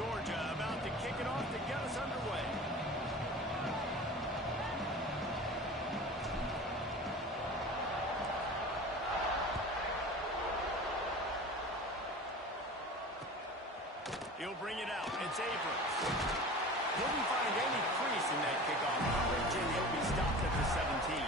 Georgia about to kick it off to get us underway. He'll bring it out. It's Abrams. Couldn't find any crease in that kickoff coverage, and he'll be stopped at the 17.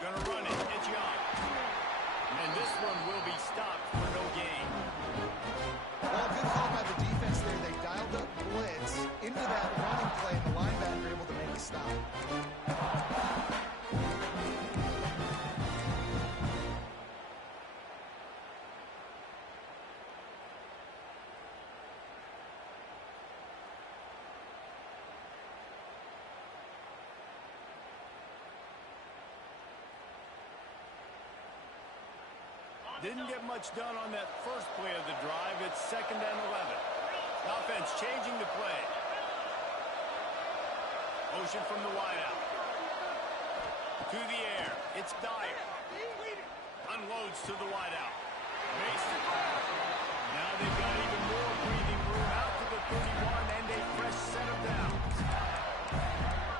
Gonna run it. It's Young. And this one will be stopped for no gain. Well, good call by the defense there. They dialed up blitz into that running play, and the linebacker able to make a stop. Didn't get much done on that first play of the drive. It's 2nd and 11. Offense changing the play. Motion from the wideout. To the air. It's Dyer. Unloads to the wideout. Mason. Now they've got even more breathing room out to the 31 and a fresh set of downs.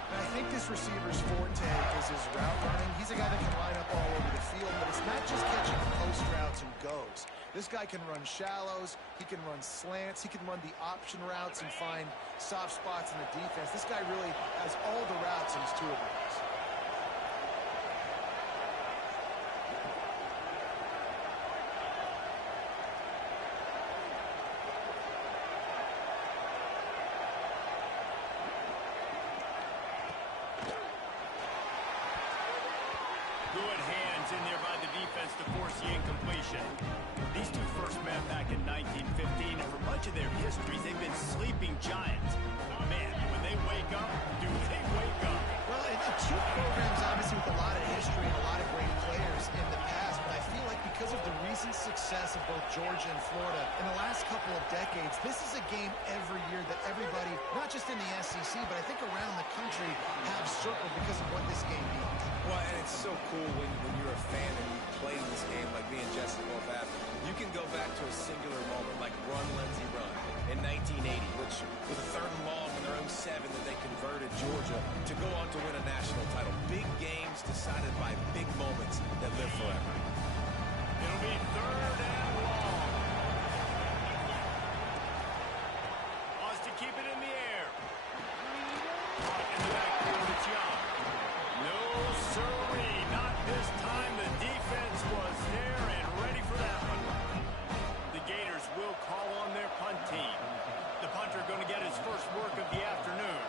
I think this receiver's forte is his route running. He's a guy that can line up all over the field, but it's not just catching post routes and goes. This guy can run shallows, he can run slants, he can run the option routes and find soft spots in the defense. This guy really has all the routes in his toolbox. Good hands in there by the defense to force the incompletion. These two first met back in 1915, and for much of their histories, they've been sleeping giants. Man, when they wake up, do they wake up? Well, two programs obviously with a lot of history and a lot of great players in the past, but I feel like because of the recent success of both Georgia and Florida in the last couple of decades, this is a game every year that everybody, not just in the SEC, but I think around the country, have circled because of what this game means. Well, and it's so cool when you're a fan and you play in this game like me and Jesse both have. You can go back to a singular moment like Run, Lindsey, Run in 1980, which was a 3rd and long in their own 7 that they converted Georgia to go on to win a national title. Big games decided by big moments that live forever. It'll be 3rd and long. Wants to keep it in the air. In the backfield, it's Young. No, sirree, not this time. The defense was there and ready for that one. The Gators will call on their punt team. The punter going to get his first work of the afternoon.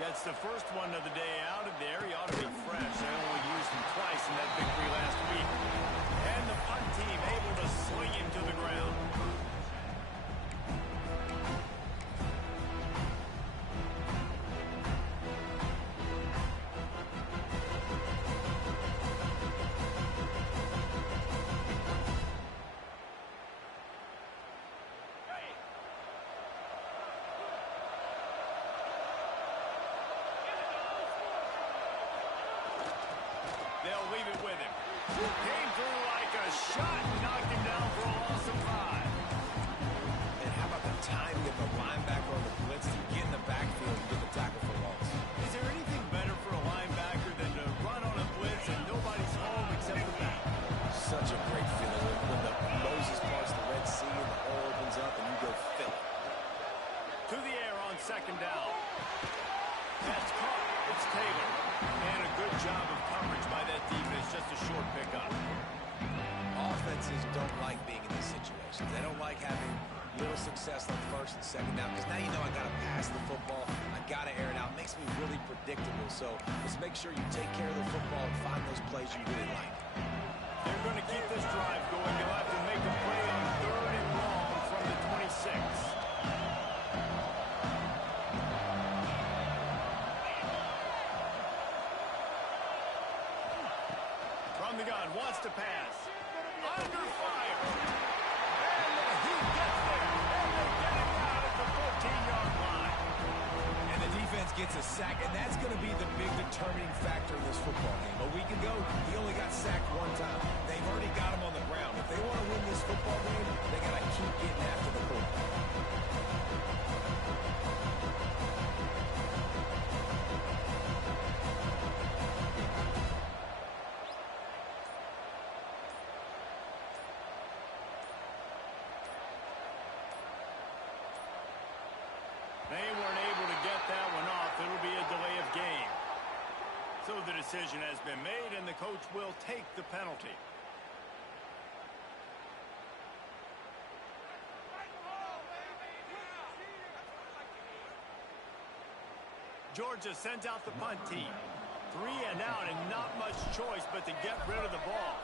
Gets the first one of the day out of there. He ought to be fresh. They only used him twice in that victory last week. And the punt team able to sling him to the ground. They'll leave it with him. Came through like a shot and knocked him down for a loss of 5. And how about the timing of the linebacker on the blitz to get in the backfield and get the tackle for loss? Is there anything better for a linebacker than to run on a blitz and nobody's home except the back? Such a great feeling when the Moses parts the Red Sea and the hole opens up and you go fill it. To the air on 2nd down. That's caught. It's Taylor. And a good job of coverage by that defense. Just a short pickup. Offenses don't like being in these situations. They don't like having little success on 1st and 2nd down because now you know I got to pass the football. I got to air it out. It makes me really predictable. So just make sure you take care of the football and find those plays you really like. They're going to keep this drive going. You'll have to make a play on 3rd and long gets a sack, and that's going to be the big determining factor in this football game. A week ago, he only got sacked one time. They've already got him on the ground. If they want to win this football game, they got to keep getting after the quarterback. They weren't able to get that one off. It'll be a delay of game. So the decision has been made, and the coach will take the penalty. Georgia sends out the punt team. 3 and out, and not much choice but to get rid of the ball.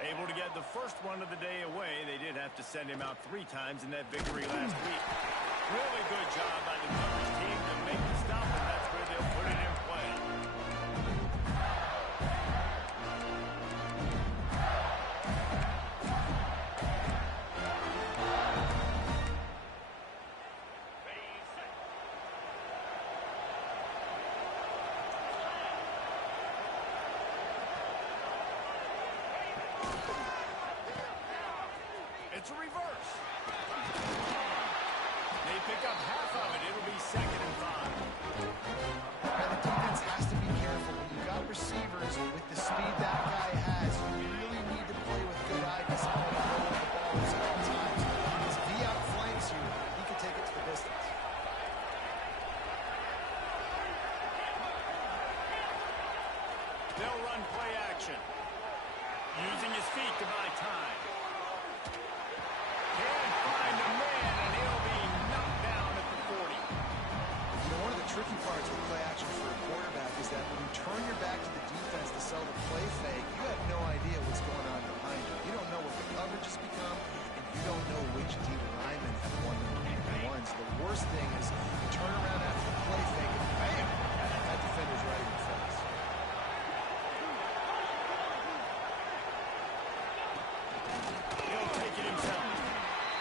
Able to get the first one of the day away. They did have to send him out 3 times in that victory last week. Really good job by the coverage team to make the stop, and that's where they'll put it in play. It's a reverse. They pick up half of it. It'll be 2nd and 5. And the defense has to be careful. When you've got receivers with the speed that guy has, you really need to play with good eye discipline and know where the ball is at all times. Because if he outflanks you, he can take it to the distance. They'll run play action. Using his feet to buy time. Can't find a man, and he'll be knocked down at the 40. You know, one of the tricky parts with play action for a quarterback is that when you turn your back to the defense to sell the play fake, you have no idea what's going on behind you. You don't know what the coverage has become, and you don't know which D linemen have won the ones. The worst thing is you turn around after the play fake, and bam, that defender's right in your face. He'll take it himself.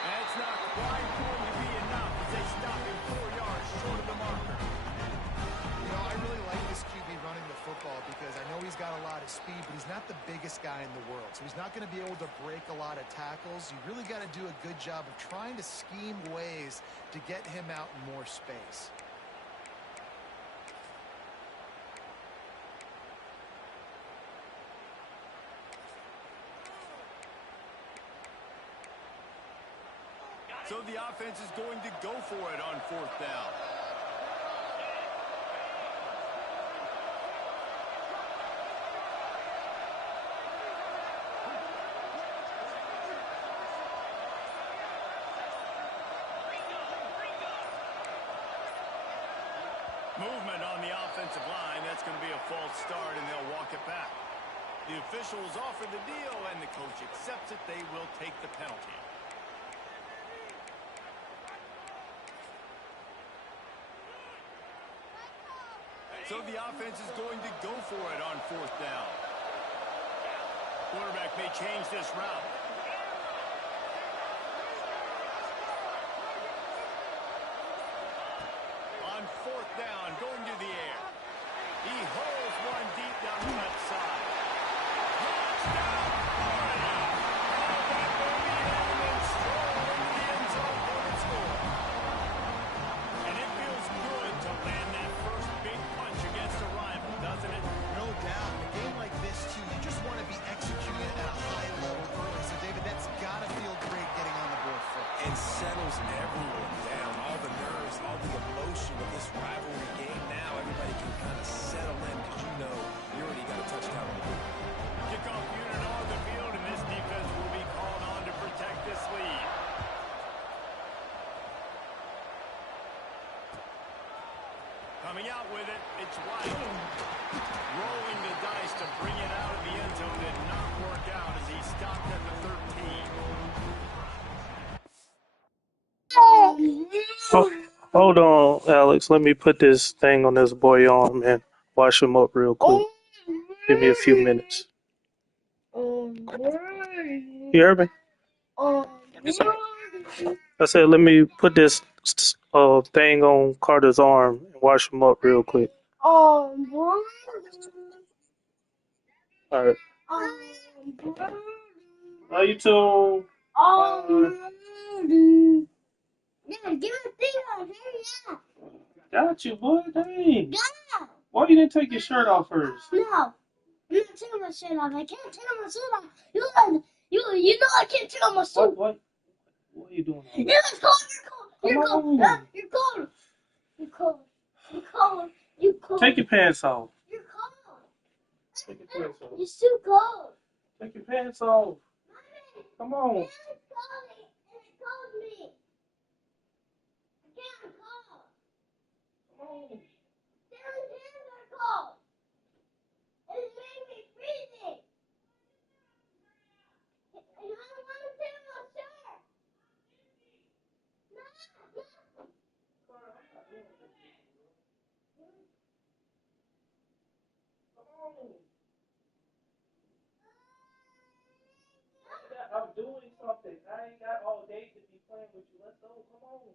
That's not quite going to be enough as they stop him 4 yards short of the marker. You know, I really like this QB running the football because I know he's got a lot of speed, but he's not the biggest guy in the world. So he's not going to be able to break a lot of tackles. You really got to do a good job of trying to scheme ways to get him out in more space. So the offense is going to go for it on 4th down. Movement on the offensive line. That's going to be a false start, and they'll walk it back. The officials offer the deal, and the coach accepts it. They will take the penalty. So the offense is going to go for it on 4th down. Quarterback may change this route. On 4th down, going to the air. He holds one deep down the left side. Touchdown, Florida! Oh, that will be him and stroll into the end zone for the score. And it feels good to land that first big punch against a rival, doesn't it? No doubt. In a game like this, too, you just want to be executing at a high level early. So, David, that's got to feel great getting on the board first. And settles everyone down. All the nerves, all the emotion of this rivalry game now. Everybody can kind of settle in because you know you already got a touchdown on the board. Kickoff unit on the field, and this defense will be called on to protect this lead. Coming out with it, it's White. Rolling the dice to bring it out of the end zone did not work out as he stopped at the 13. Oh, hold on, Alex. Let me put this thing on this boy arm and wash him up real quick. Give me a few minutes. You heard me? I said, let me put this thing on Carter's arm and wash him up real quick. Bro. All right. Bro. Love you too. Yeah, give me a thing on here, yeah. Got you, boy. Dang. Yeah. Why you didn't take your shirt off first? No. I'm not taking my shirt off. I can't take my shirt off. You know I can't take my shirt. What are you doing? You're cold. You're cold. Come You're on. cold. You're cold. You're cold. You're cold. You're cold. Take your pants off. You're cold. Take your pants off. You're too cold. Take your pants off. Mommy, Come on. it's cold. It cold me. I can't cold. Come on. Dad's hands are cold. It's making me freezing. And I don't want to take my shirt. No. I'm doing something. I ain't got all day to be playing with you. Let's go. Come on.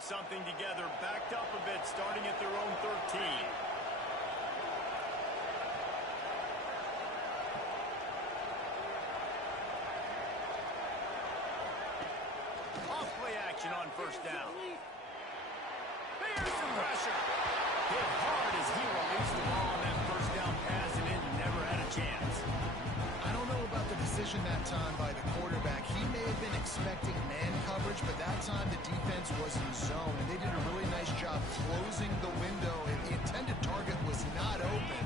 put something together, backed up a bit, starting at their own 13. Off-play action on first down. There's some pressure. Hit hard as he released the ball on that first down pass, and it never had a chance. I don't know about the decision that time by the quarterback. He may have been expecting man coverage, but that time the defense was in zone, and they did a really nice job closing the window, and the intended target was not open.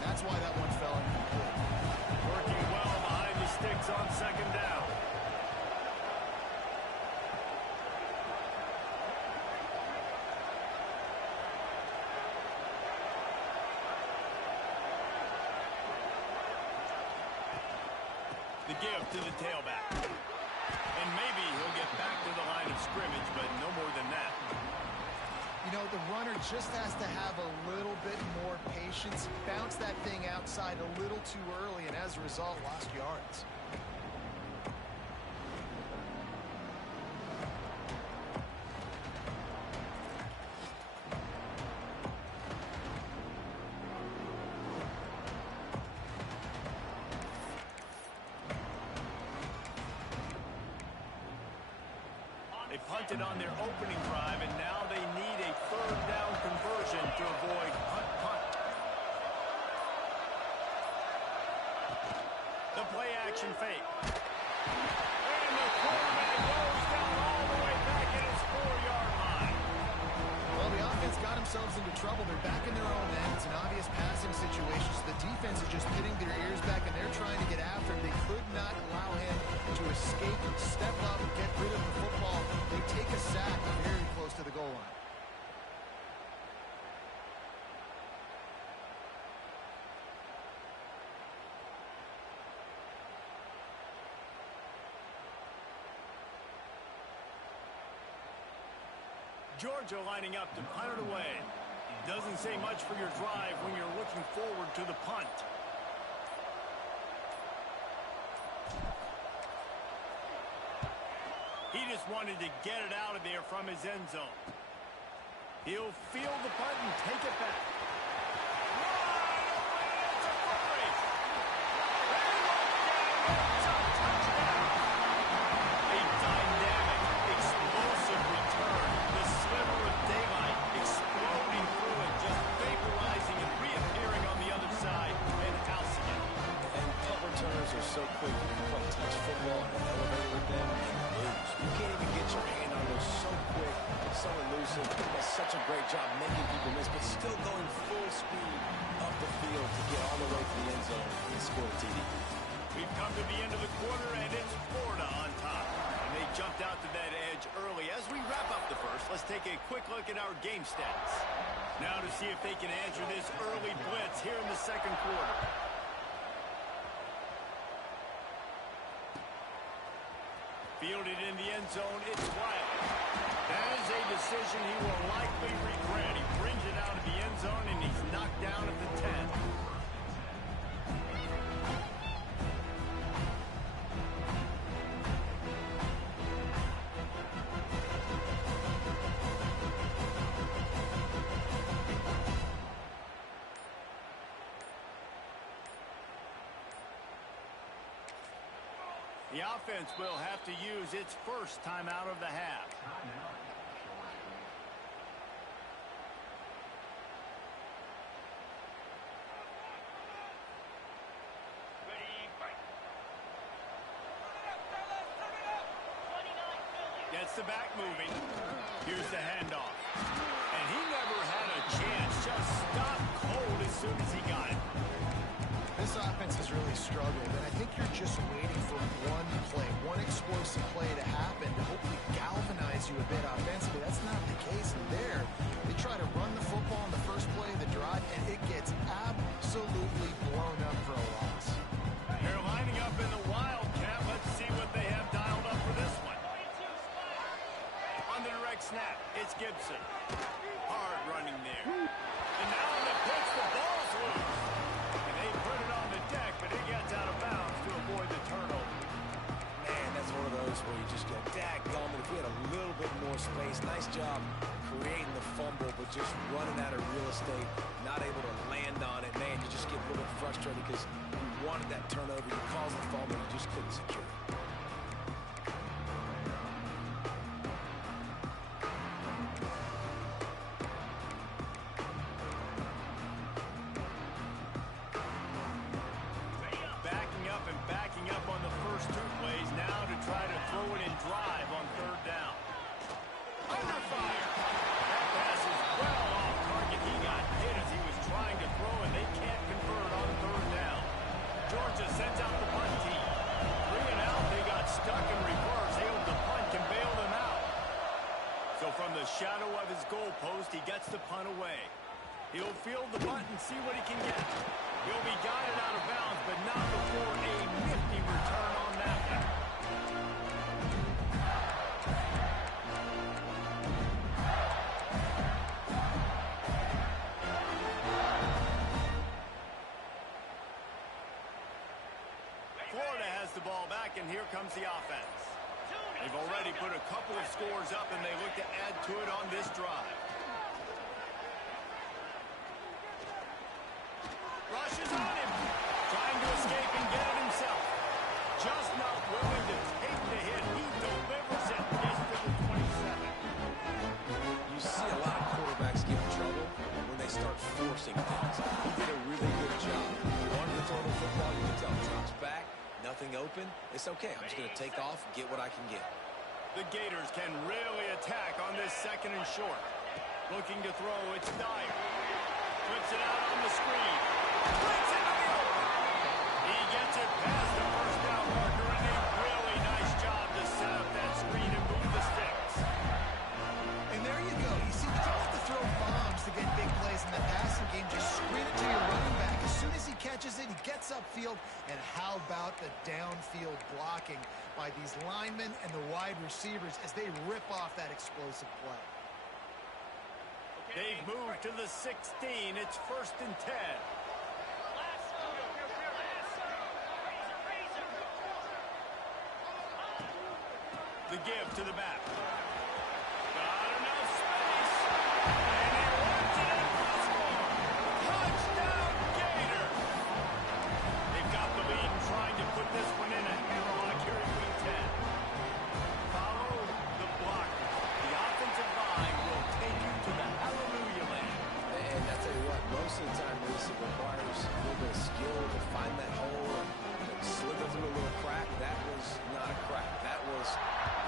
That's why that one fell incomplete. Working well behind the sticks on second down. The give to the tailback. And maybe he'll get back to the line of scrimmage, but no more than that. You know, the runner just has to have a little bit more patience. Bounce that thing outside a little too early, and as a result, lost yards. They punted on their opening drive, and now they need a third down conversion to avoid punt. The play action fake. And the quarterback goes down all the way back at his 4-yard line. Well, the offense got themselves into trouble. They're back in their own end. It's an obvious passing situation, so the defense is just pitting their ears back, and they're trying to get after him. They could not allow him to escape, step up, get rid of the football. They take a sack very close to the goal line. Georgia lining up to punt it away. Doesn't say much for your drive when you're looking forward to the punt. He just wanted to get it out of there from his end zone. He'll field the punt and take it back. Wide open, it's a flourish. And it's a touchdown. A dynamic, explosive return. The sliver of daylight exploding through it, just vaporizing and reappearing on the other side and housing it. And punt returners are so quick. You can play touch football and elevator with them and lose. You can't even get your hand on those so quick, so elusive. Does such a great job making people miss, but still going full speed up the field to get all the way to the end zone and score a TD. We've come to the end of the quarter, and it's Florida on top. And they jumped out to that edge early. As we wrap up the first, let's take a quick look at our game stats. Now to see if they can answer this early blitz here in the second quarter. Fielded in the end zone, it's Wild. That is a decision he will likely regret. He brings it out of the end zone, and he's knocked down at the 10. The offense will have to use its first timeout of the half. Gets the back moving. Here's the handoff. And he never had a chance. Just stopped cold as soon as he got it. This offense has really struggled, and I think you're just waiting for one play, one explosive play to happen to hopefully galvanize you a bit offensively. That's not the case there. They try to run the football in the first play of the drive, and it gets absolutely blown up for a loss. They're lining up in the Wildcat. Let's see what they have dialed up for this one. On the direct snap, it's Gibson. Hard running there. And now on the pitch, the ball's loose. And they put it on the deck, but it gets out of bounds to avoid the turnover. Man, that's one of those where you just go, daggum, if we had a little bit more space, nice job just running out of real estate, not able to land on it. Man, you just get a little bit frustrated because you wanted that turnover. You caused the fumble, you just couldn't secure it. Backing up on the first two plays now to try to throw it and drive on third down. Under fire. That pass is well off target. He got hit as he was trying to throw, and they can't convert on third down. Georgia sends out the punt team. 3 and out, they got stuck in reverse. They hope the punt can bail them out. So from the shadow of his goal post, he gets the punt away. He'll field the punt and see what he can get. He'll be guided out of bounds, but not before a nifty return on that one. Florida has the ball back, and here comes the offense. They've already put a couple of scores up, and they look to add to it on this drive. Rushes on him, trying to escape and get it himself. Just not willing to take the hit. He delivers it, gets to the 27. You see a lot of quarterbacks get in trouble when they start forcing things. He did a really good job. He wanted to throw the football, you can tell. Drops back, nothing open. It's okay. I'm just going to take off, get what I can get. The Gators can really attack on this second and short. Looking to throw, it's Dyer. Flips it out on the screen. Flips it in the open. He gets it past the first down marker, and a really nice job to set up that screen and move the sticks. And there you go. You see, you don't have to throw bombs to get big plays in the passing game. Just screen it to your running back. As soon as he catches it, he gets upfield. And how about the downfield blocking by these linemen and the wide receivers as they rip off that explosive play? They've moved to the 16. It's 1st and 10. The give to the back. Got enough space. And he runs it in for the score. Touchdown, Gators. They've got the lead and trying to put this one in a hammer-on here in week 10. Follow the block. The offensive line will take you to the hallelujah land. And I tell you what, most of the time, Reese, it requires a little bit of skill to find that hole and slither through a little crack. That was not a crack. That was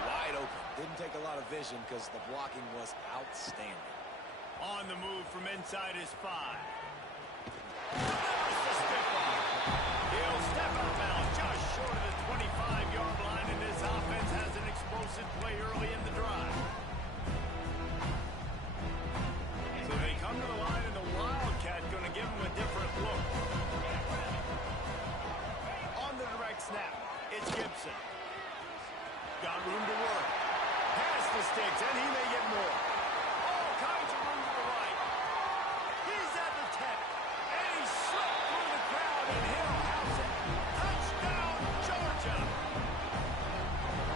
wide open. Didn't take a lot of vision because the blocking was outstanding. On the move from inside his 5. Delivers the stiff arm. He'll step out now just short of the 25-yard line, and this offense has an explosive play early in the drive. So they come to the line, and the Wildcat going to give them a different look. On the direct snap, it's Gibson. Got room to work. Past the sticks, and he may get more. All kinds of room to the right. He's at the 10. And he slipped through the crowd, and he'll house it. Touchdown, Georgia.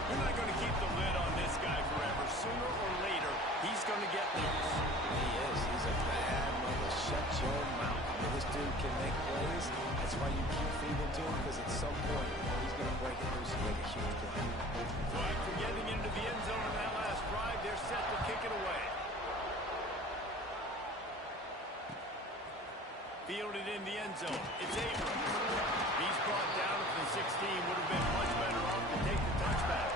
You're not going to keep the lid on this guy forever. Sooner or later, he's going to get loose. He is. He's a bad mother. Shut your mouth. And this dude can make plays. That's why you keep feeding to him, because at some point, he's going to break it loose and make a huge play. So after getting into the end zone in that last drive, they're set to kick it away. Fielded in the end zone. It's Abrams. He's brought down at the 16. Would have been much better off to take the touchback.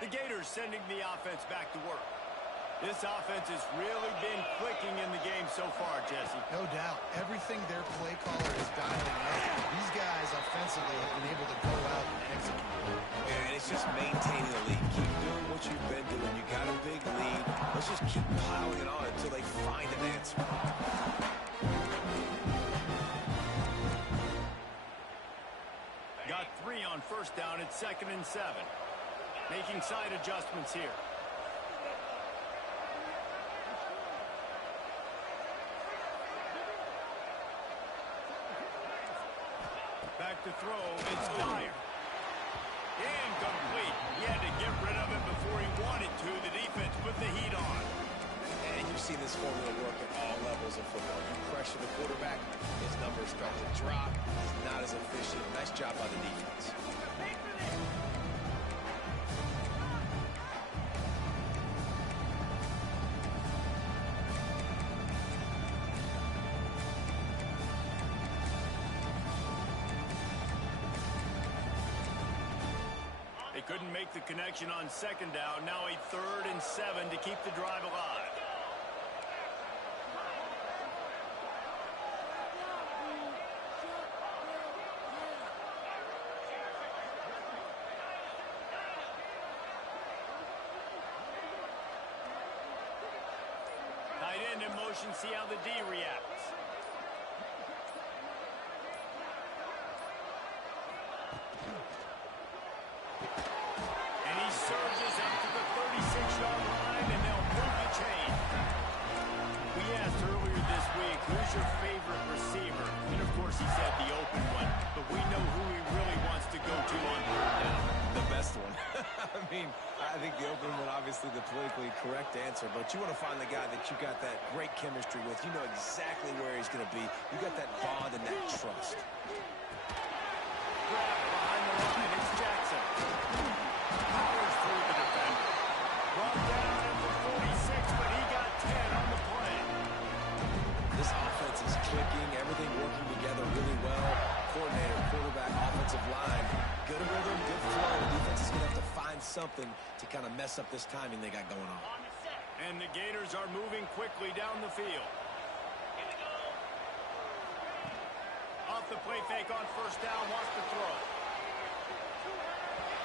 The Gators sending the offense back to work. This offense has really been clicking in the game so far, Jesse. No doubt. Everything their play caller is dialing up. These guys offensively have been able to go out and execute. And it's just maintaining the lead. Keep doing what you've been doing. You got a big lead. Let's just keep piling it on until they find an answer. Got 3 on first down. It's 2nd and 7. Making side adjustments here. Back to throw. It's Dyer. Incomplete. He had to get rid of it before he wanted to. The defense put the heat on. And you see this formula work at all levels of football. You pressure the quarterback, his numbers start to drop. He's not as efficient. Nice job by the defense. They couldn't make the connection on second down. Now a 3rd and 7 to keep the drive alive. Tight end in motion, see how the D reacts. And he surges up to the 36-yard line, and they'll move the chain. We asked earlier this week, who's your favorite receiver? And, of course, he said the open one. But we know who he really wants to go to on 3rd down. The best one. I mean, I think the open one, obviously the politically correct answer, but you want to find the guy that you got that great chemistry with. You know exactly where he's going to be. You got that bond and that trust. Grab behind the line. It's Jackson. Powers through the defender. Brought down at the 46, but he got 10 on the play. This offense is clicking, everything working together really well. Coordinator, quarterback, offensive line. Good rhythm, good flow. Defense is going to have to find something to kind of mess up this timing they got going on. And the Gators are moving quickly down the field. Off the play fake on 1st down, wants to throw.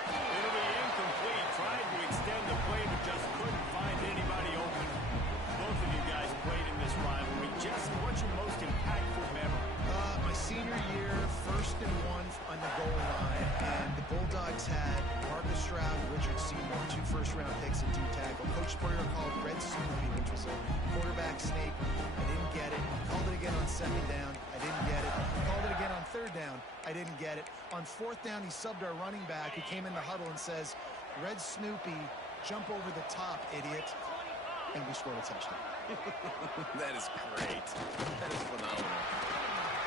It'll be incomplete. Tried to extend the play, but just couldn't find anybody open. Both of you guys played in this rivalry. Jesse, what's your most impactful memory? My senior year, 1st and 1 on the goal line, and the Bulldogs had Marcus Stroud, Richard Seymour, 2 first-round picks at D-tackle. Coach Spurrier called Red Snoopy, which was a quarterback snake. I didn't get it. Called it again on 2nd down. I didn't get it. Called it again on 3rd down. I didn't get it. On 4th down, he subbed our running back, who came in the huddle and says, Red Snoopy, jump over the top, idiot. And we scored a touchdown. That is great. That is phenomenal.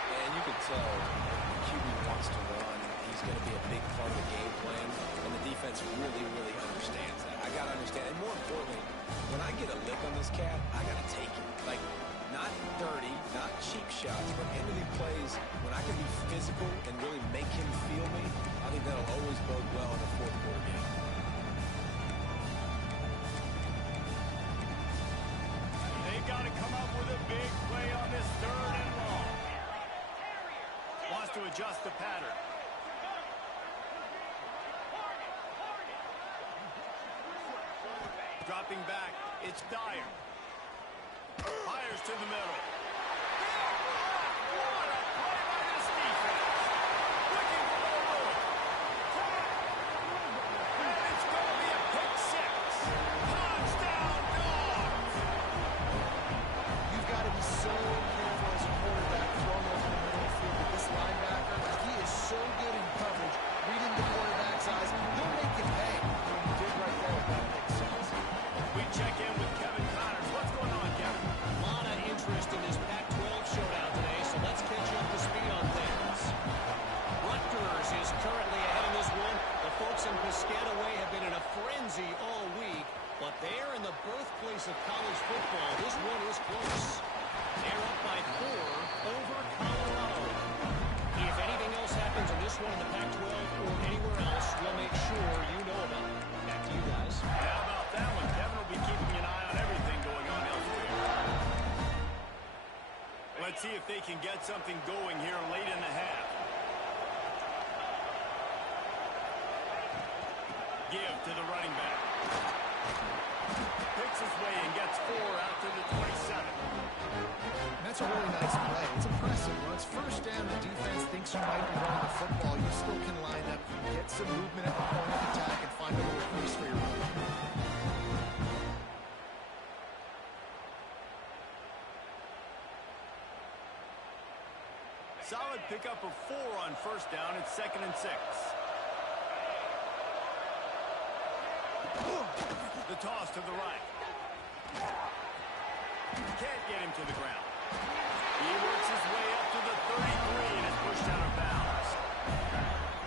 And you could tell the QB wants to run. He's going to be a big part of the game plan. And the defense really, really understands that. I got to understand. And more importantly, when I get a lick on this cat, I got to take it. Like, not dirty, not cheap shots, but into these plays, when I can be physical and really make him feel me, I think that'll always bode well in the 4th quarter game. Got to come up with a big play on this 3rd and long. Wants to adjust the pattern. Dropping back, it's Dyer. Fires to the middle. What a play by this defense. Looking for more room. And it's going to be a pick 6. Touchdown, Dogs. You've got to be so careful as a quarterback throwing over the middle of the field with this linebacker. He is so good in coverage, reading the quarterback's eyes. He'll make you pay. He did right there with that pick 6. We check in with Kevin Connors. What's going on, Kevin? A lot of interest in this Pac-12 showdown today, so let's catch you up to speed on things. Rutgers is currently ahead in this one. The folks in Piscataway have been in a frenzy all week, but they're in the birthplace of college football. This one is close. They're up by 4 over Colorado. If anything else happens in this one in the Pac-12 or anywhere else, we'll make sure you know about it. Back to you guys. How about that one? Kevin will be keeping an eye on everything going on elsewhere. Let's see if they can get something going here late in the half. Give to the running back. Picks his way and gets 4 out to the 27. And that's a really nice play. It's impressive. When it's 1st down, the defense thinks you might be running the football. You still can line up, get some movement at the point of attack, and find a little crease for your run. Solid pickup of 4 on first down. It's 2nd and 6. The toss to the right. Can't get him to the ground. He works his way up to the 33 and is pushed out of bounds.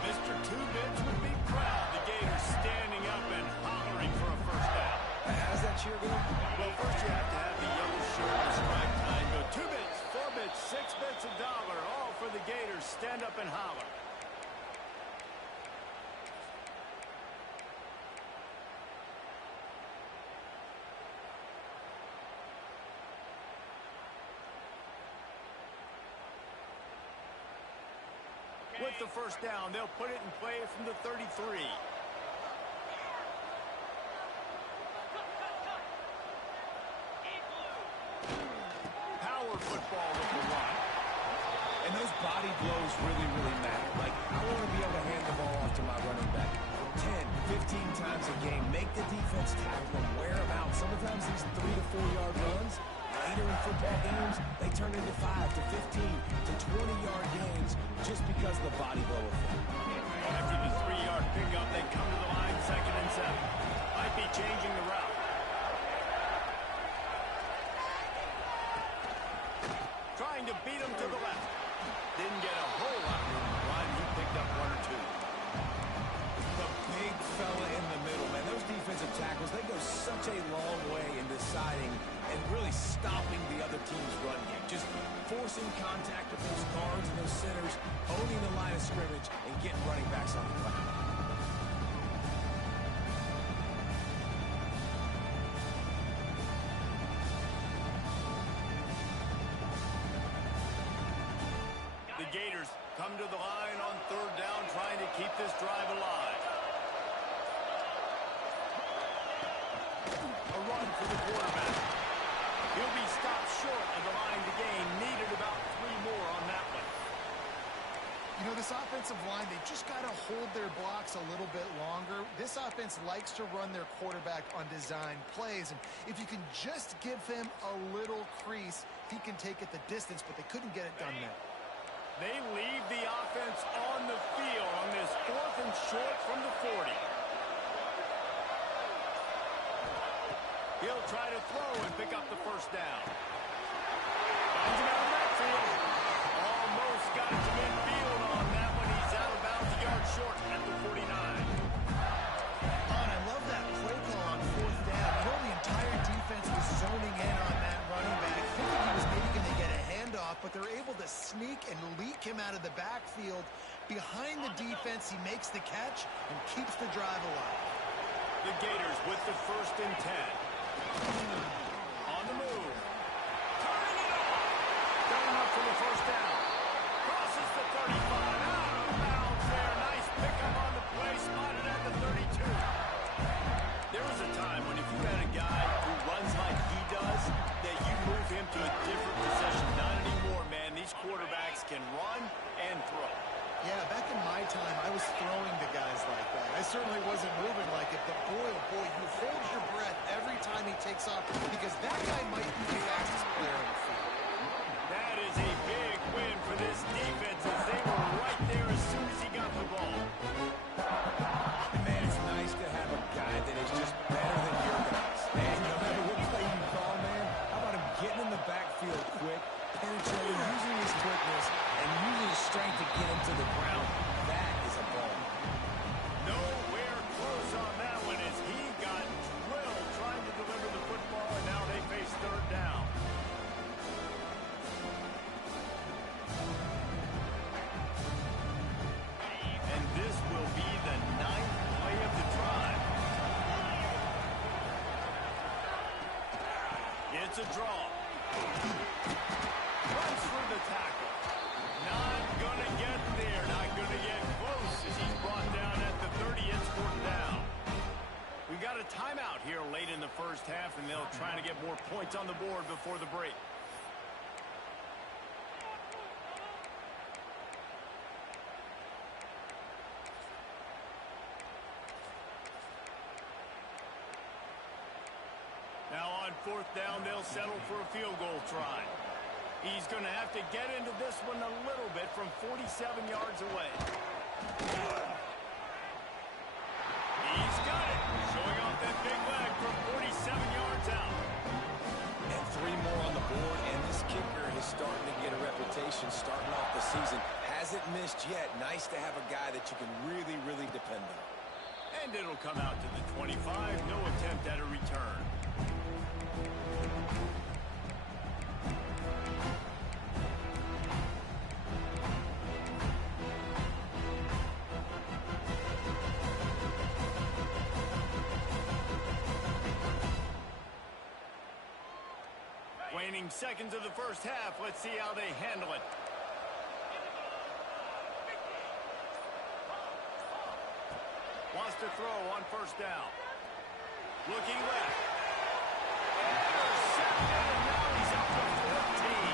Mr. Two-Bits would be proud. The Gators standing up and hollering for a first down. How does that cheer go? Well, first you have to have the yellow shirt and strike time go 2 bits, 4 bits, 6 bits, $1, all for the Gators. Stand up and holler. With the first down, they'll put it in play from the 33. Power football with the run. And those body blows really, really matter. Like, I want to be able to hand the ball off to my running back 10, 15 times a game. Make the defense tackle them, wear them out. Sometimes these 3 to 4 yard runs, later in football games, they turn into 5 to 15 to 20-yard gains just because of the body blow effect. After the 3-yard pickup, they come to the line 2nd and 7. Might be changing the route. Trying to beat him to the left. Didn't get a whole lot of room to run. He picked up 1 or 2. The big fella in the middle, man. Those defensive tackles, they go such a long way in deciding and really stopping the other team's run game. Just forcing contact with those guards and those centers, owning the line of scrimmage, and getting running backs on the ground. The Gators come to the line on 3rd down, trying to keep this drive alive. A run for the quarterback. He'll be stopped short of the line to gain. Needed about 3 more on that one. You know, this offensive line, they just got to hold their blocks a little bit longer. This offense likes to run their quarterback on design plays, and if you can just give him a little crease, he can take it the distance, but they couldn't get it done there. They leave the offense on the field on this 4th and short from the 40. He'll try to throw and pick up the first down. Finds him out of backfield. Almost got it to midfield on that one. He's out of bounds, a yard short at the 49. I love that play call on 4th down. You know, the entire defense was zoning in on that running back, thinking he was maybe going to get a handoff, but they're able to sneak and leak him out of the backfield. Behind the defense, he makes the catch and keeps the drive alive. The Gators with the 1st and 10. On the move. Turning it off. Got enough for the first down. Crosses the 35. Out of bounds there. Nice pickup on the play. Spotted at the 32. There was a time when if you had a guy who runs like he does, that you move him to a different position. Not anymore, man. These quarterbacks can run and throw. Yeah, back in my time, I was throwing to guys like that. I certainly wasn't moving like it, but boy, oh boy, you hold your breath every time he takes off because that guy might be the fastest player on the field. That is a big win for this defense as they were right there as soon as he got the ball. Man, it's nice to have a guy that is just better than your guys. And no matter what play you call, man, how about him getting in the backfield quick, penetrating, using his quickness, and using his strength to get him to the ground. That is a ball. Nowhere close on that one as he got drilled trying to deliver the football, and now they face 3rd down. And this will be the 9th play of the drive. It's a draw. Runs through the tackle. Not gonna get there. Not gonna get close as he's brought down at the 30. It's 4th down. We got a timeout here late in the first half, and they'll try to get more points on the board before the break. Now on 4th down, they'll settle for a field goal try. He's going to have to get into this one a little bit from 47 yards away. He's got it. Showing off that big leg from 47 yards out. And 3 more on the board, and this kicker is starting to get a reputation starting off the season. Hasn't missed yet. Nice to have a guy that you can really, really depend on. And it'll come out to the 25. No attempt at a return. Waning seconds of the first half. Let's see how they handle it. Wants to throw on first down. Looking left. Intercepted, and now he's up to 14.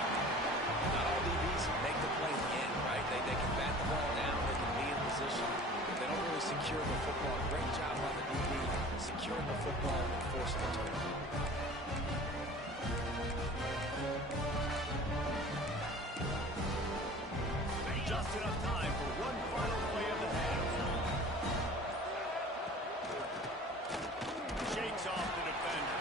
Not all DBs make the play in the end, right? They can bat the ball down, they can be in position, but they don't really secure the football. Great job by the DB securing the football and forcing the turnover. Just enough time for one final play of the half. Shakes off the defender.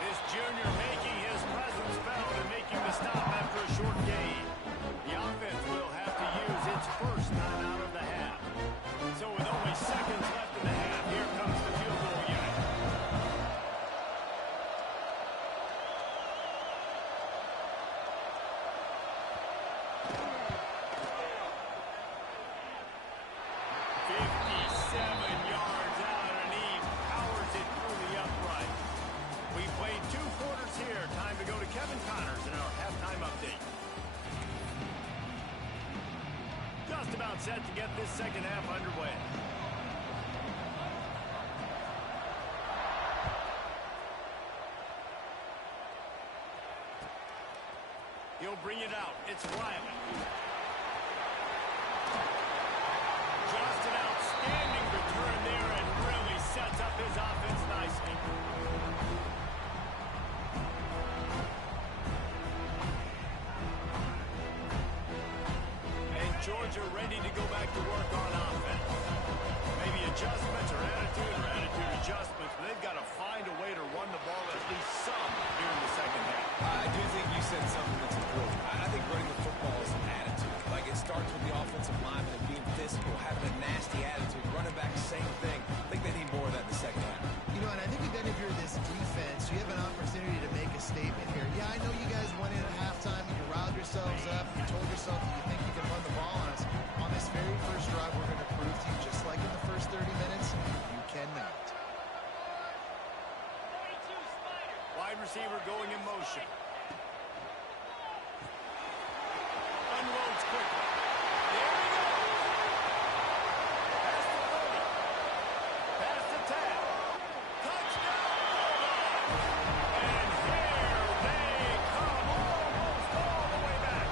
This junior making his presence felt and making the stop after a short gain. The offense will have to use its first time out of the half. So with only seconds left in the half, here comes the field goal unit. About set to get this second half underway. He'll bring it out. It's Riley. Just an outstanding return there and really sets up his offense nicely. Georgia ready to go back to work on offense. Maybe adjustments or attitude adjustments, but they've got to find a way to run the ball at least some here in the second half. I do think you said something that's important. I think running the football is an attitude. Like it starts with the offensive lineman and being physical, having a nasty attitude. Running back, same thing. I think they need more of that in the second half. You know, and I think again, if you're this defense, you have an opportunity to make a statement here. Yeah, I know you guys went in at halftime and you riled yourselves up. You told yourself that you think you can run the ball on us. On this very first drive, we're going to prove to you, just like in the first 30 minutes, you cannot. Wide receiver going in motion. Unloads quickly. There we go. Past the 30. Past the 10. Touchdown. And here they come. Almost all the way back.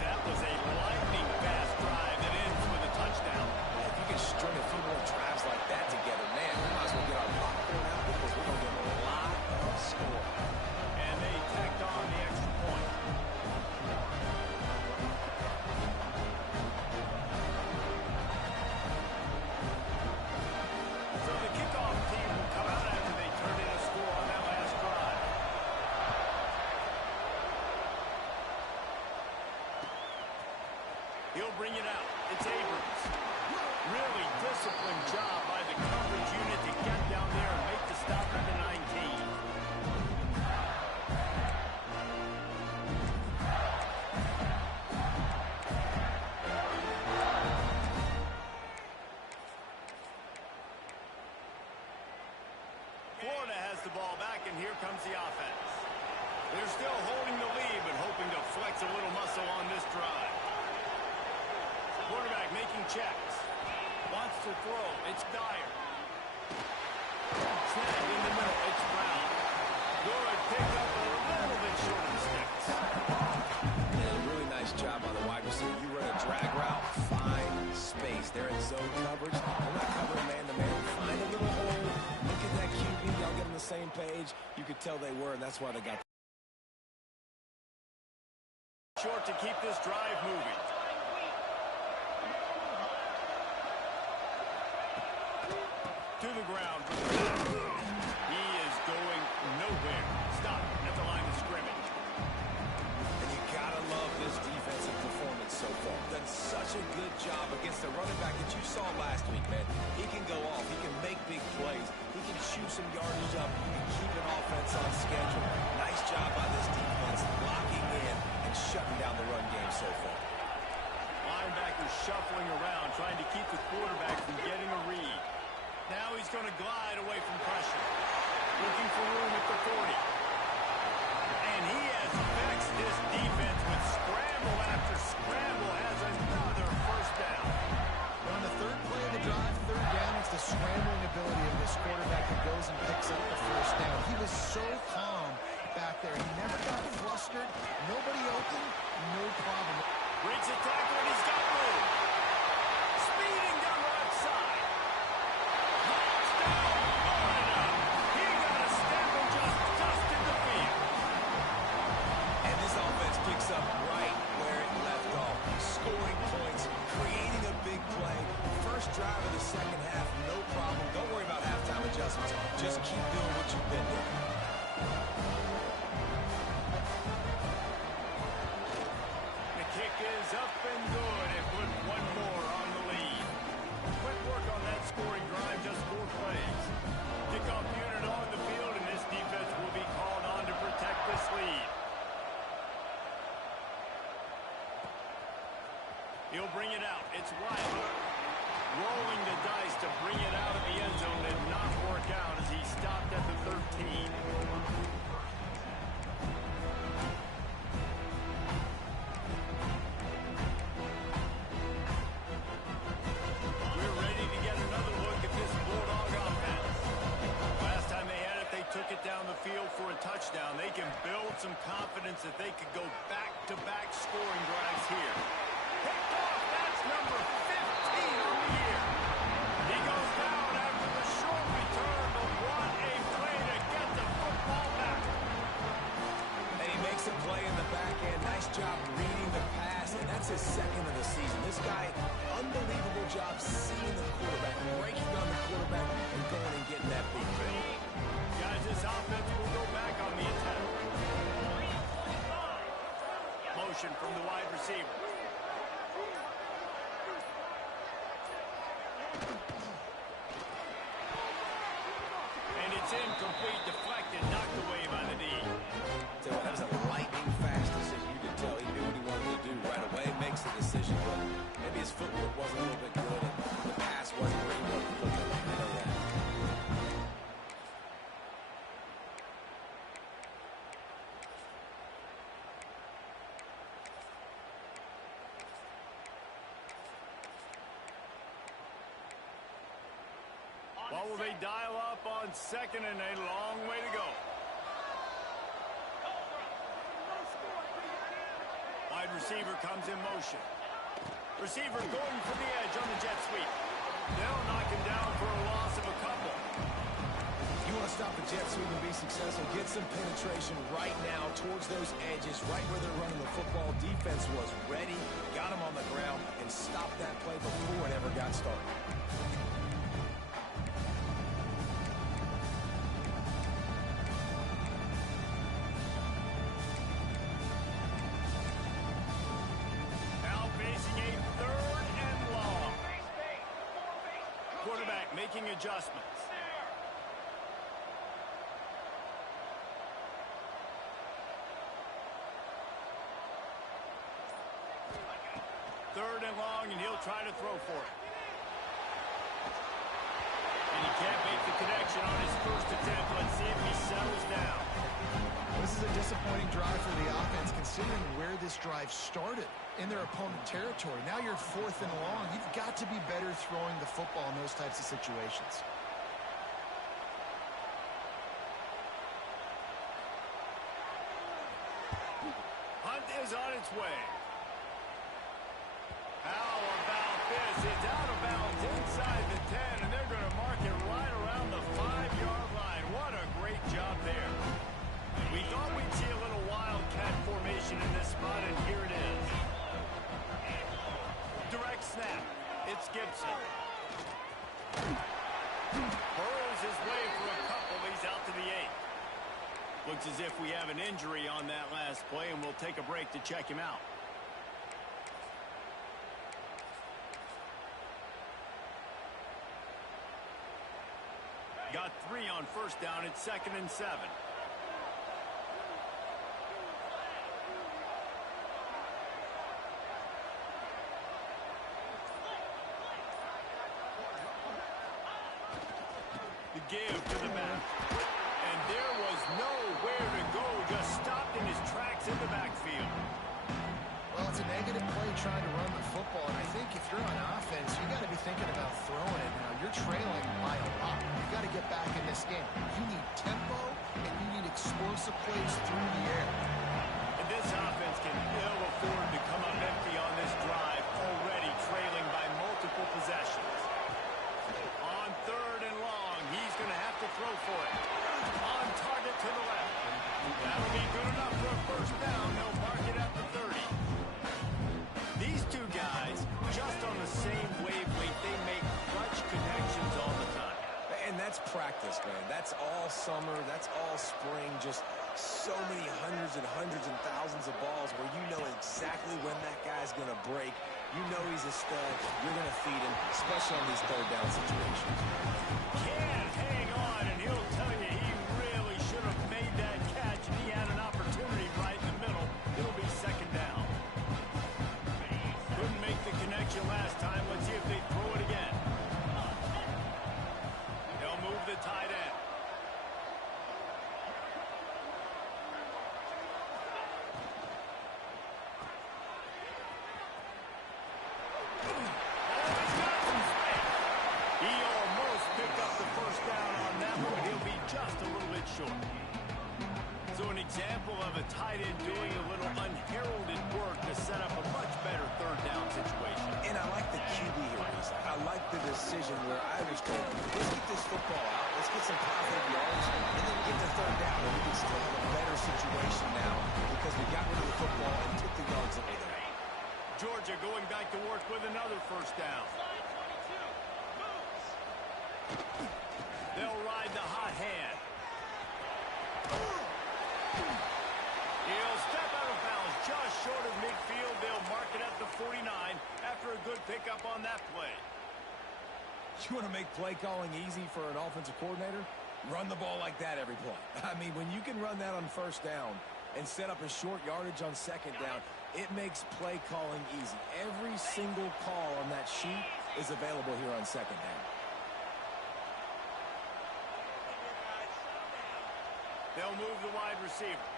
That was a lightning fast drive that ends with a touchdown. If you can string a few more drives like that together, man, we might as well get our popcorn out because we're going to get a lot of score. And they tacked on the extra point. So the kickoff team will come out after they turn in a score on that last drive. He'll bring it out. It's Abrams. Really disciplined job by the coverage unit to get down there and make the stop at the 19. Florida has the ball back, and here comes the offense. They're still holding the lead, but hoping to flex a little muscle on this drive. Quarterback making checks. Wants to throw. It's Dyer. Snap in the middle. It's Brown. Good pick up a little bit short of the sticks. And a really nice job by the wide receiver. You run a drag route, find space. They're in zone coverage. They're not covering man-to-man. Find a little hole. Look at that QB. Y'all get on the same page. You could tell they were, and that's why they got Short to keep this drive moving. To the ground. He is going nowhere. Stop at the line of scrimmage. And you gotta love this defensive performance so far. Done such a good job against the running back that you saw last week, man. He can go off. He can make big plays. He can shoot some yardage up. He can keep an offense on schedule. Nice job by this defense locking in and shutting down the run game so far. Linebackers shuffling around, trying to keep the quarterback from getting a read. Now he's going to glide away from pressure. Looking for room at the 40. And he has vexed this defense with scramble after scramble, has another first down. On the third play of the drive, third down, it's the scrambling ability of this quarterback that goes and picks up the first down. He was so calm back there. He never got flustered. Nobody open, no problem. Breaks a tackle and he's got room. Speeding down the left side. Holds down, going up. He got a step and just in the field. And this offense picks up right where it left off. Scoring points, creating a big play. First drive of the second half, no problem. Don't worry about halftime adjustments. Just keep doing what you've been doing. The kick is up and good and put one more on the lead. Quick work on that scoring drive, just 4 plays. Kickoff unit on the field, and this defense will be called on to protect this lead. He'll bring it out. It's Wilder. Rolling the dice to bring it out of the end zone did not work out as he stopped at the 13. We're ready to get another look at this Bulldog offense. Last time they had it, they took it down the field for a touchdown. They can build some confidence that they could go back-to-back scoring drives here. Picked off, that's number 15 on the year. He goes down after the short return, but what a play to get the football back. And he makes a play in the back end. Nice job reading the pass, and that's his second of the season. This guy, unbelievable job seeing the quarterback, breaking on the quarterback, and going and getting that big play. Guys, this offense will go back on the attack. Motion from the wide receiver. And it's incomplete, deflected, knocked away by the D. So that was a lightning fast decision. You could tell he knew what he wanted to do right away. Makes the decision, but maybe his footwork wasn't a little bit good, and the pass wasn't where he wanted to put it. I know that. What will they dial up on second and a long way to go? Wide receiver comes in motion. Receiver going for the edge on the jet sweep. They'll knock him down for a loss of a couple. You want to stop the jet sweep and be successful, get some penetration right now towards those edges, right where they're running the football. Defense was ready, got him on the ground, and stopped that play before it ever got started. Now facing a third and long. Quarterback making adjustments. Third and long, and he'll try to throw for it. And he can't make the connection on his first attempt. Let's see if he settles down. This is a disappointing drive for the offense, considering where this drive started in their opponent territory. Now you're 4th and long. You've got to be better throwing the football in those types of situations. Hunt is on its way. How about this? It's out of bounds inside the 10, and they're going to mark it right around the 5-yard line. What a great job there. We thought we'd see a little wild wildcat formation in this spot, and here it is. Direct snap. It's Gibson. Burrows his way for a couple. He's out to the 8. Looks as if we have an injury on that last play, and we'll take a break to check him out. Got 3 on first down. It's 2nd and 7. The give to the back. And there was nowhere to go. Just stopped in his tracks in the backfield. Well, it's a negative play trying to run the football, and I think if you're on offense, you got to be thinking about throwing it. Now, you're trailing by a lot. You got to get back in this game. You need tempo, and you need explosive plays through the air. And this offense can ill afford to come up empty on this drive, already trailing by multiple possessions. On 3rd and long, he's going to have to throw for it. On target to the left. That'll be good enough for a first down. They'll mark it at the 30. These two guys, just on the same wavelength, they make clutch connections all the time. And that's practice, man. That's all summer. That's all spring. Just so many hundreds and thousands of balls where you know exactly when that guy's going to break. You know he's a stud. You're going to feed him, especially on these 3rd down situations. Can't hang on, and he'll tell you he really should have made that catch, and he had an opportunity right in the middle. It'll be 2nd down. Couldn't make the connection last time. Let's see if they throw it again. They'll move the tight end. He almost picked up the first down on that one, but he'll be just a little bit short. So an example of a tight end doing a little unheralded work to set up a much better 3rd down situation. And I like the QB here, Reese. I like the decision where I understand, let's get this football out, let's get some positive yards, and then get the 3rd down, and we can still have a better situation now because we got rid of the football and took the yards away there. Georgia going back to work with another first down. They'll ride the hot hand. He'll step out of bounds just short of midfield. They'll mark it at the 49 after a good pickup on that play. You want to make play calling easy for an offensive coordinator? Run the ball like that every play. I mean, when you can run that on first down and set up a short yardage on 2nd down, it makes play calling easy. Every single call on that sheet is available here on 2nd down. They'll move the wide receiver.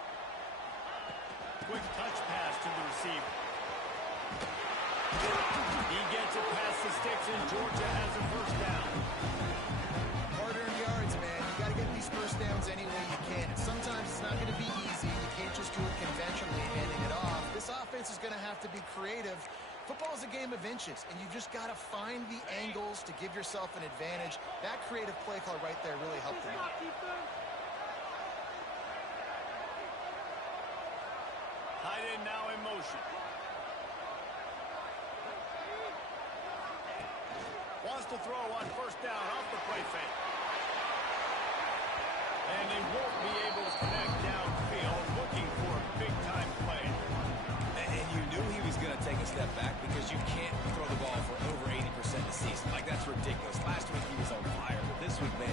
Quick touch pass to the receiver. He gets it past the sticks, and Georgia has a first down. Hard-earned yards, man. You got to get these first downs any way you can. And sometimes it's not going to be easy. You can't just do it conventionally, handing it off. This offense is going to have to be creative. Football is a game of inches, and you just got to find the angles to give yourself an advantage. That creative play call right there really helped them out. Tight end now in motion. Wants to throw on first down off the play fake. And they won't be able to connect downfield, looking for a big-time play. And you knew he was going to take a step back because you can't throw the ball for over 80% of the season. Like, that's ridiculous. Last week he was on fire, but this week, man,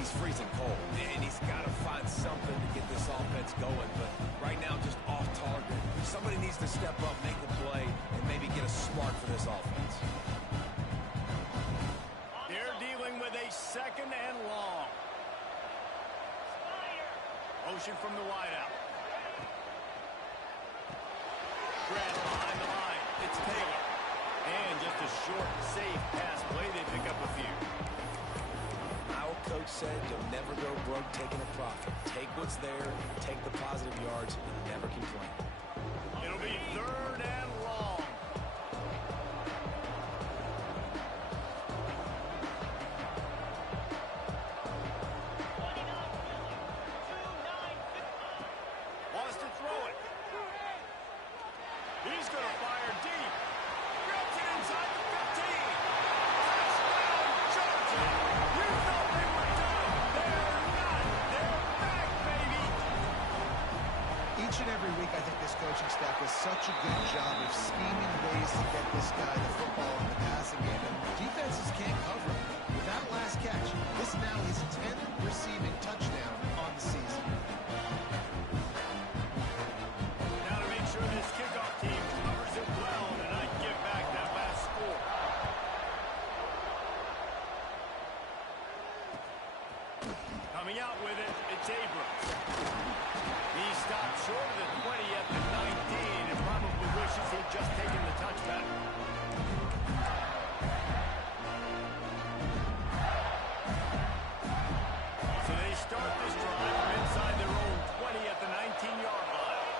he's freezing cold. And he's got to find something to get this offense going. But right now, just off target. Somebody needs to step up, make a play, and maybe get a spark for this offense. They're dealing with a 2nd and long. Motion from the wideout. Grant behind the line. It's Taylor. And just a short, safe pass play. They pick up a few. Our coach said you'll never go broke taking a profit. Take what's there, take the positive yards, and never complain. It'll be 3rd and long. Wants to throw it. coaching staff does such a good job of scheming ways to get this guy the football in the passing game, and defenses can't cover him. With that last catch, this is now his 10th receiving touchdown on the season. Now to make sure this kickoff team covers it well and not give back that last score. Coming out with it, it's Abrams. He stopped short of the 20 at the 19 and probably wishes he'd just taken the touchback. So they start this drive from inside their own 20 at the 19-yard line.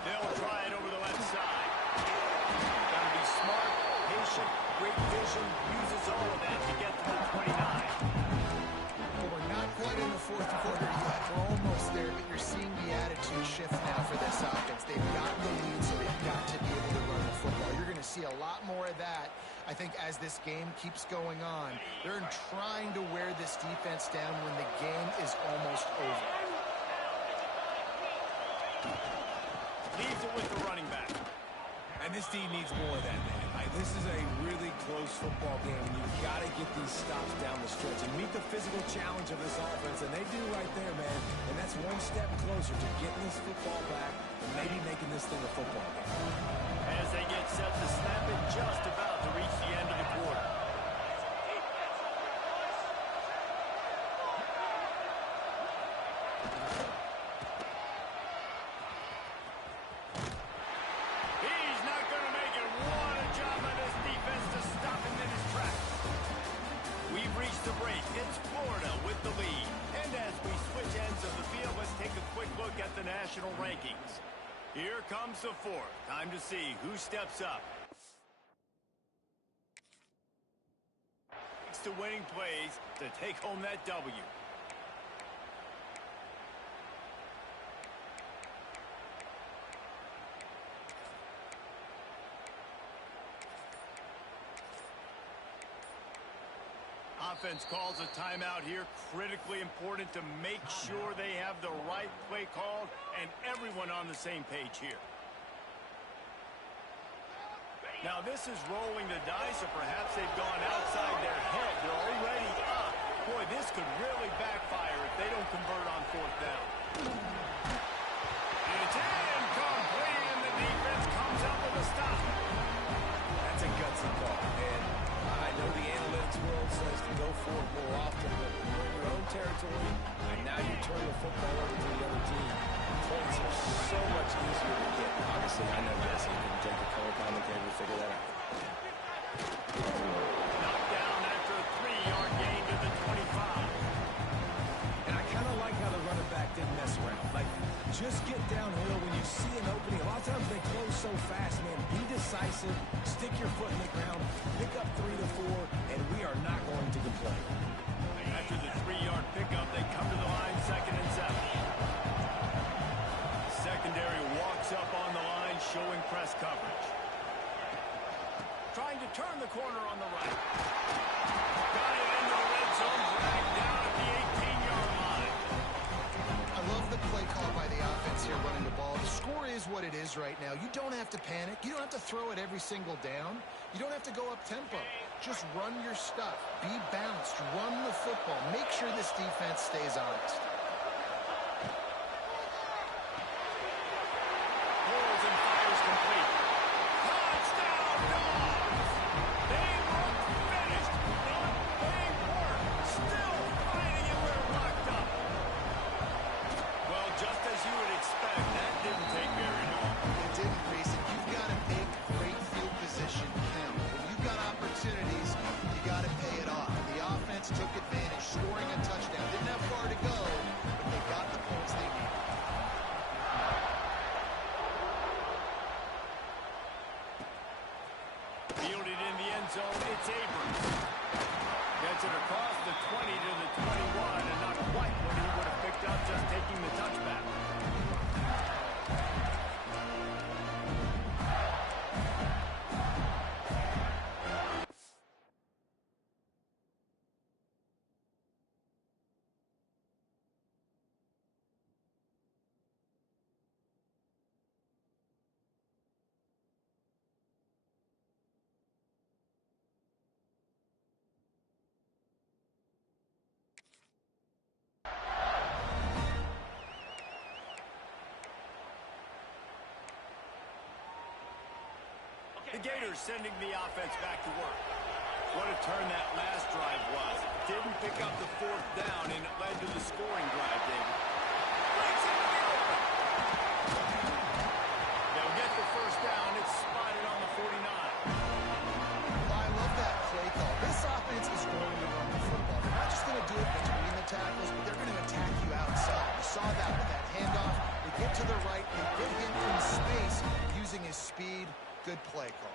They'll try it over the left side. Got to be smart, patient, great vision, uses all of that to get to the 29. Well, we're not quite in the fourth quarter yet. We're almost there, but you're seeing the attitude shift now for this offense. They've got the lead, so they've got to be able to run the football. You're going to see a lot more of that, I think, as this game keeps going on. They're trying to wear this defense down when the game is almost over. Leaves it with the running back. And this team needs more of that, man. This is a really close football game, and you've got to get these stops down the stretch and meet the physical challenge of this offense, and they do right there, man. And that's one step closer to getting this football back and maybe making this thing a football game. As they get set to snap it, just about to reach the end of the quarter. He's not going to make it. What a job by this defense to stop him in his tracks. We've reached the break. It's Florida with the lead. And as we switch ends of the field, let's take a quick look at the national rankings. Here comes the fourth. Time to see who steps up. It's the winning plays to take home that W. Offense calls a timeout here. Critically important to make sure they have the right play called and everyone on the same page here. Now this is rolling the dice, or perhaps they've gone outside their head. They're already up. Boy, this could really backfire if they don't convert on fourth down. And it's incomplete, and the defense comes up with a stop. That's a gutsy call, and I know the analytics world says to go for it more often, but when you're in your own territory, and now you turn the football over to the other team, points are so much easier to get. Obviously, I know Jesse can take a color commentator to figure that out. Knocked down after a 3-yard gain to the 25. And I kind of like how the running back didn't mess around. Like, just get downhill when you see an opening. A lot of times they close so fast, man. Be decisive, stick your foot in the ground, pick up 3 to 4, and we are not going to complain. After the 3-yard pickup, they come to the line, 2nd and 7. Secondary walks up on the line, showing press coverage. Trying to turn the corner on the right. Got it into the red zone, dragged down at the 18-yard line. I love the play call by the offense here running the ball. The score is what it is right now. You don't have to panic. You don't have to throw it every single down. You don't have to go up tempo. Just run your stuff. Be balanced. Run the football. Make sure this defense stays honest. Pulls and fires complete. Touchdown, Dogs! They look finished, but they weren't. Still fighting it where it locked up. Well, just as you would expect, that didn't take very long. It didn't, Grayson. You've got to make great field position count. When you've got opportunities, you got to pay it off. The offense took advantage, scoring a touchdown. Didn't have far to go, but they got the points they needed. Fielded in the end zone, it's Abrams. Gets it across the 20 to the 21, and not quite what he would have picked up just taking the touchback. The Gators sending the offense back to work. What a turn that last drive was. Didn't pick up the fourth down, and it led to the scoring drive, David. Breaks into the open. They'll get the first down. It's spotted on the 49. Well, I love that play call. This offense is going to run the football. They're not just going to do it between the tackles, but they're going to attack you outside. You saw that with that handoff. They get to the right. They get him in space using his speed. Good play call.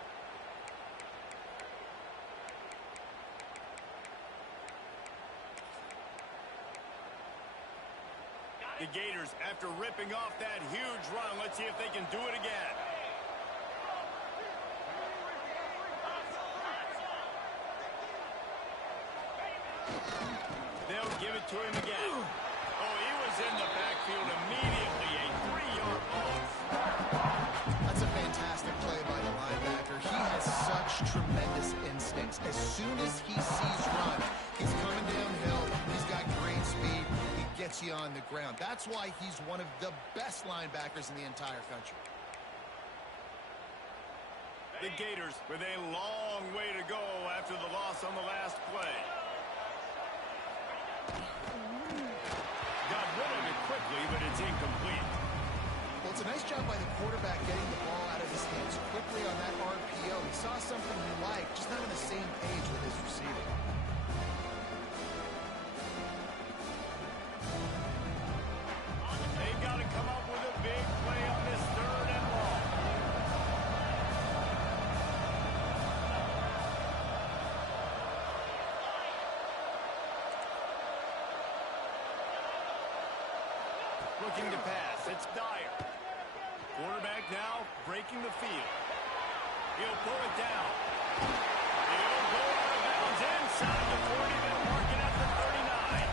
The Gators, after ripping off that huge run, let's see if they can do it again. They'll give it to him again. Oh, he was in the backfield immediately. A 3-yard loss. That's a fantastic play by the linebacker. He has such tremendous instincts. As soon as he sees run, he's coming downhill. He's got great speed. He gets you on the ground. That's why he's one of the best linebackers in the entire country. The Gators with a long way to go after the loss on the last play. Got rid of it quickly, but it's incomplete. Well, it's a nice job by the quarterback getting the ball out of his hands quickly on that RPO. He saw something he liked, just not on the same page with his receiver. They've got to come up with a big play on this 3rd and long. Looking to pass. It's Dyer. Quarterback now breaking the field. He'll pull it down. He'll go out of bounds inside the 40, then marking at the 39.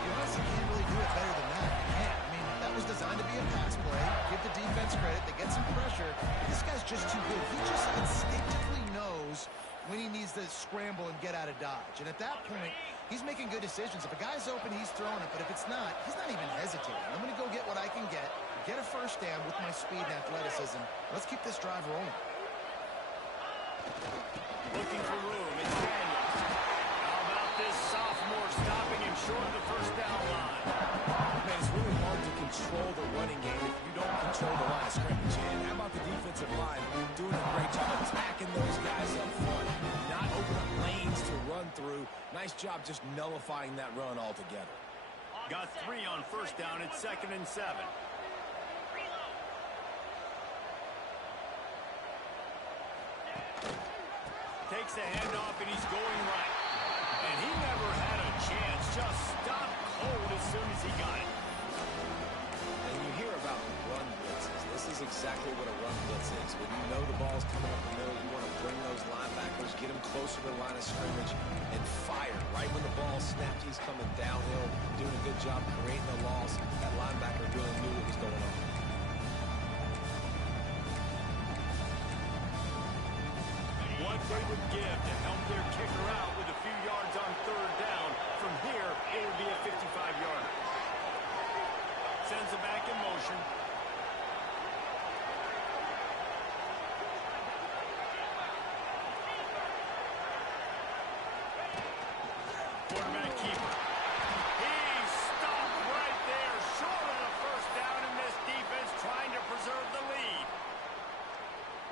You honestly can't really do it better than that. You can't. I mean, that was designed to be a pass play. Give the defense credit. They get some pressure. This guy's just too good. He just instinctively knows when he needs to scramble and get out of dodge. And at that point, he's making good decisions. If a guy's open, he's throwing it. But if it's not, he's not even hesitating. I'm going to go get what I can get a first down with my speed and athleticism. Let's keep this drive rolling. Looking for room. It's Daniels. How about this sophomore stopping him short of the first down line? Man, it's really hard to control the running game if you don't control the line of scrimmage. And how about the defensive line doing a great job attacking those guys up front, not open up lanes to run through. Nice job just nullifying that run altogether. Got 3 on first down. It's 2nd and 7. Takes the handoff, and he's going right. And he never had a chance. Just stopped cold as soon as he got it. And you hear about run blitzes. This is exactly what a run blitz is. When you know the ball's coming up the middle, you want to bring those linebackers, get them closer to the line of scrimmage, and fire. Right when the ball snapped, he's coming downhill, doing a good job creating a loss. That linebacker really knew what was going on. What they would give to help their kicker out with a few yards on 3rd down. From here, it would be a 55-yarder. Sends it back in motion. Quarterback keeper. He's stopped right there, short of the first down, and this defense trying to preserve the lead.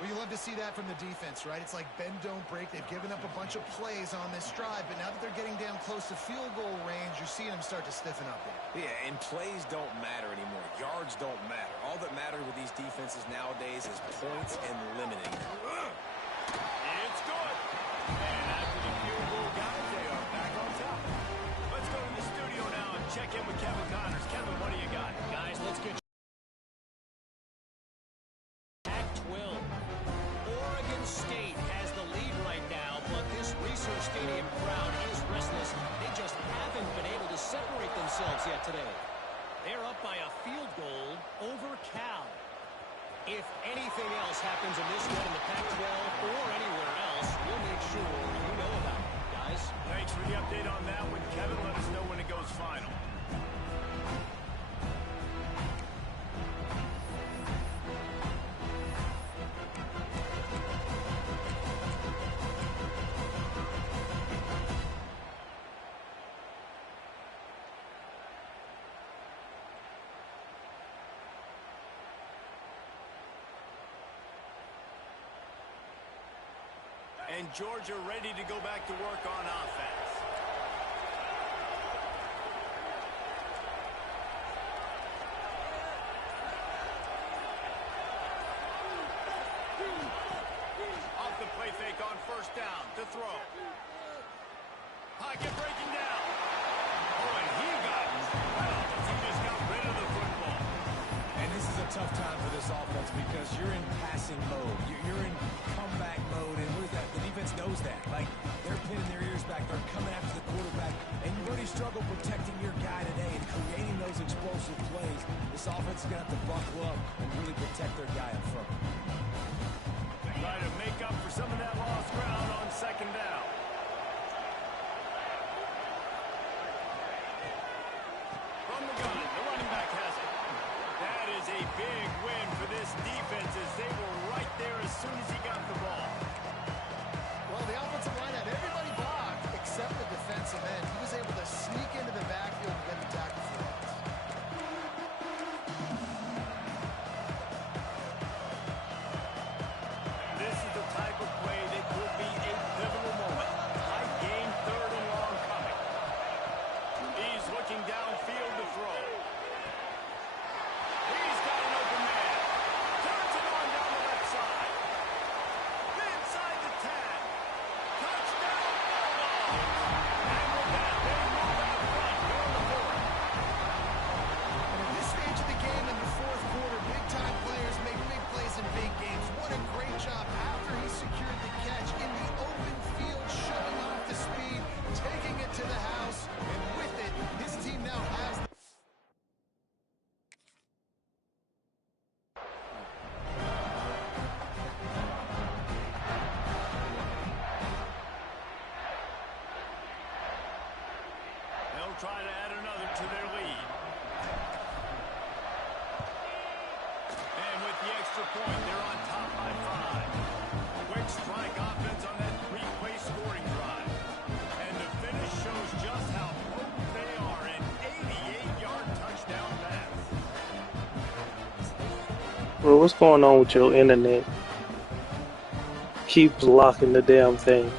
Well, you love to see that from the defense, right? It's like bend, don't break. They've given up a bunch of plays on this drive, but now that they're getting down close to field goal range, you're seeing them start to stiffen up there. Yeah, and plays don't matter anymore. Yards don't matter. All that matters with these defenses nowadays is points and limiting. It's good. And after the field goal, guys, they are back on top. Let's go to the studio now and check in with Kevin Connors. Kevin, what do you got? Guys, let's get Pac-12. Oregon State has the lead right now, but this Research Stadium crowd is restless. They just haven't been able to separate themselves yet today. They're up by a field goal over Cal. If anything else happens in this one in the Pac-12 or anywhere else, we'll make sure you know about it, guys. Thanks for the update on that one, Kevin. Let us know when it goes final. And Georgia ready to go back to work on offense. Off the play fake on first down to throw. Pocket breaking down. Oh, and he got well. He just got rid of the football. And this is a tough time for this offense because you're in passing mode. You're in comeback mode, and what is that? The defense knows that. Like, they're pinning their ears back. They're coming after the quarterback, and you've already struggled protecting your guy today and creating those explosive plays. This offense is going to have to buckle up and really protect their guy up front. Try to make up for some of that lost ground on second down. From the gun, the running back has it. That is a big win for this defense as they were right there as soon as he got the ball. Well, the offensive line had everybody blocked except the defensive end. He was able to sneak into the backfield and get the tackle for loss. This is the type of play that could be a pivotal moment. High gain, third and long coming. He's looking downfield to throw. He's got an open man. Turns it on down the left side. Inside the 10. Touchdown, Bulldogs. And with that, they move out front here on the board. And at this stage of the game in the fourth quarter, big-time players make big plays in big games. What a great job after he secured the catch in the open field, showing off the speed, taking it to the house, and with it, his team now has the They'll try to add another to their lead. And with the extra point, they're on top by 5. Quick strike offense on that 3-play scoring drive. And the finish shows just how potent they are. An 88-yard touchdown pass. Bro, what's going on with your internet? Keeps locking the damn thing.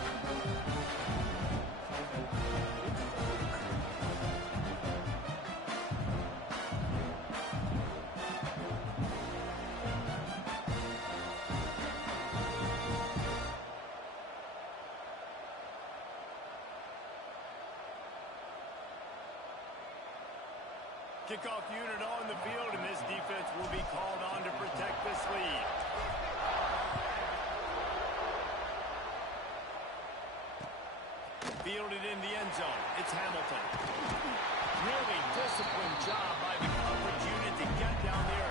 Kickoff unit on the field, and this defense will be called on to protect this lead. Fielded in the end zone. It's Hamilton. Really disciplined job by the coverage unit to get down there